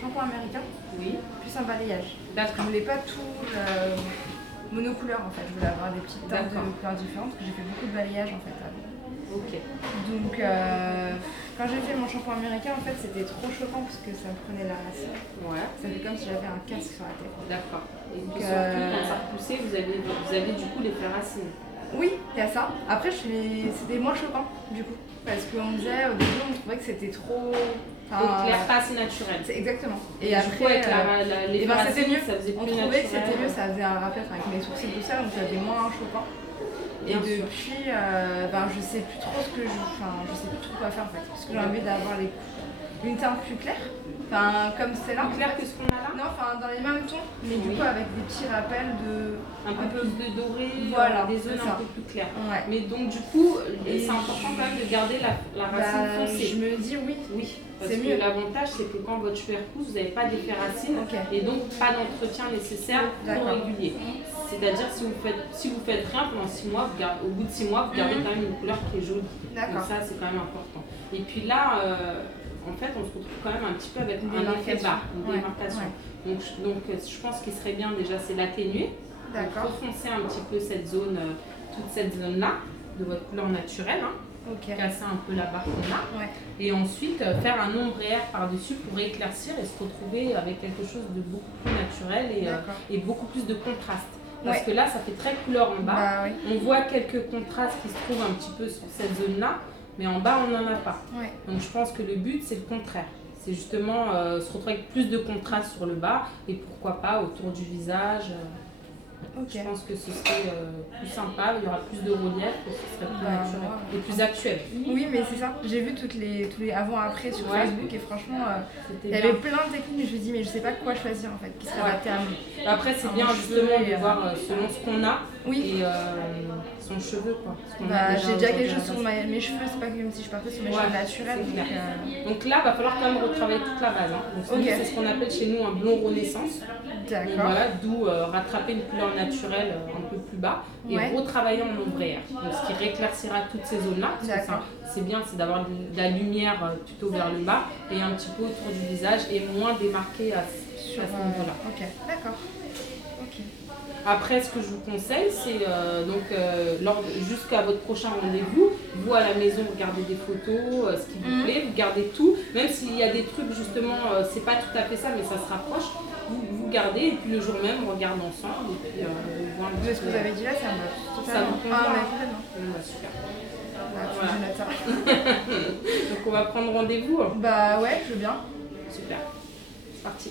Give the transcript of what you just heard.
shampoing américain, Oui. plus un balayage. Parce que je D'accord. voulais pas tout monocouleur en fait, je voulais avoir des petites teintes de couleurs différentes, parce que j'ai fait beaucoup de balayage en fait avant. Ok. Donc quand j'ai fait mon shampoing américain, en fait c'était trop choquant parce que ça me prenait la racine. Ouais. Ça fait comme si j'avais un casque sur la tête. D'accord. Et puis surtout, quand ça repoussait, vous avez du coup l'effet racine. Oui, il y a ça. Après, c'était moins choquant, du coup. Parce qu'on disait, au début, on trouvait que c'était trop... Donc l'air pas assez naturel. Exactement. Et après, coup, avec l'effet racine, c'était mieux. ça faisait plus naturel. On trouvait que c'était mieux, ça faisait un rappel avec mes sourcils, tout ça, donc ça faisait moins choquant. Et depuis, je sais plus trop je sais plus trop quoi faire en fait. Parce que j'ai envie d'avoir une teinte plus claire. Comme celle-là. Plus clair que ce qu'on a là? Non, dans les mêmes tons, mais du coup avec des petits rappels de... Un peu plus de doré, voilà, des zones un peu plus claires. Ouais. Mais donc du coup, c'est important quand même de garder la racine foncée. Je me dis oui. Parce que l'avantage c'est que quand votre cheveux repousse, vous n'avez pas d'effet racine et donc pas d'entretien nécessaire trop régulier. C'est-à-dire si vous faites rien pendant 6 mois, au bout de 6 mois, vous gardez quand même une couleur qui est jolie. Donc ça c'est quand même important. Et puis là, en fait, on se retrouve quand même un petit peu avec un effet bas, une démarcation. Donc je pense qu'il serait bien déjà, c'est l'atténuer. Refoncer un petit peu cette zone, toute cette zone-là de votre couleur naturelle. Casser un peu la barre qu'on a. Et ensuite faire un ombre et air par-dessus pour éclaircir et se retrouver avec quelque chose de beaucoup plus naturel et beaucoup plus de contraste. Parce que là, ça fait très couleur en bas. On voit quelques contrastes qui se trouvent un petit peu sur cette zone-là, mais en bas, on n'en a pas. Donc je pense que le but, c'est le contraire. C'est justement se retrouver avec plus de contraste sur le bas et pourquoi pas autour du visage. Je pense que ce serait plus sympa, il y aura plus de relief, et ce serait plus naturel et plus actuel. Oui, mais c'est ça. J'ai vu tous les avant-après sur Facebook et franchement, il y avait plein de techniques, mais je me dis, mais je sais pas quoi choisir en fait, qui serait adapté à moi. Après, c'est bien justement de voir selon ce qu'on a et son cheveu. J'ai déjà quelque chose sur mes cheveux, c'est pas comme si je partais sur mes cheveux naturels. Donc là, il va falloir quand même retravailler toute la base. Donc c'est ce qu'on appelle chez nous un blond renaissance. Voilà, d'où rattraper une couleur naturelle un peu plus bas et retravailler en ombre et air. Donc ce qui rééclaircira toutes ces zones-là. C'est bien, c'est d'avoir de la lumière plutôt vers le bas et un petit peu autour du visage et moins démarqué à ce niveau-là. D'accord. Après, ce que je vous conseille, c'est jusqu'à votre prochain rendez-vous, vous à la maison, regardez des photos, ce qui vous plaît, vous gardez tout. Même s'il y a des trucs, justement, c'est pas tout à fait ça, mais ça se rapproche. Vous gardez et puis le jour même, on regarde ensemble. Et puis, on voit un petit peu. Ce que vous avez dit là, ça me ça vous convient. Super. Voilà. Donc, on va prendre rendez-vous. Ouais, je veux bien. Super. C'est parti.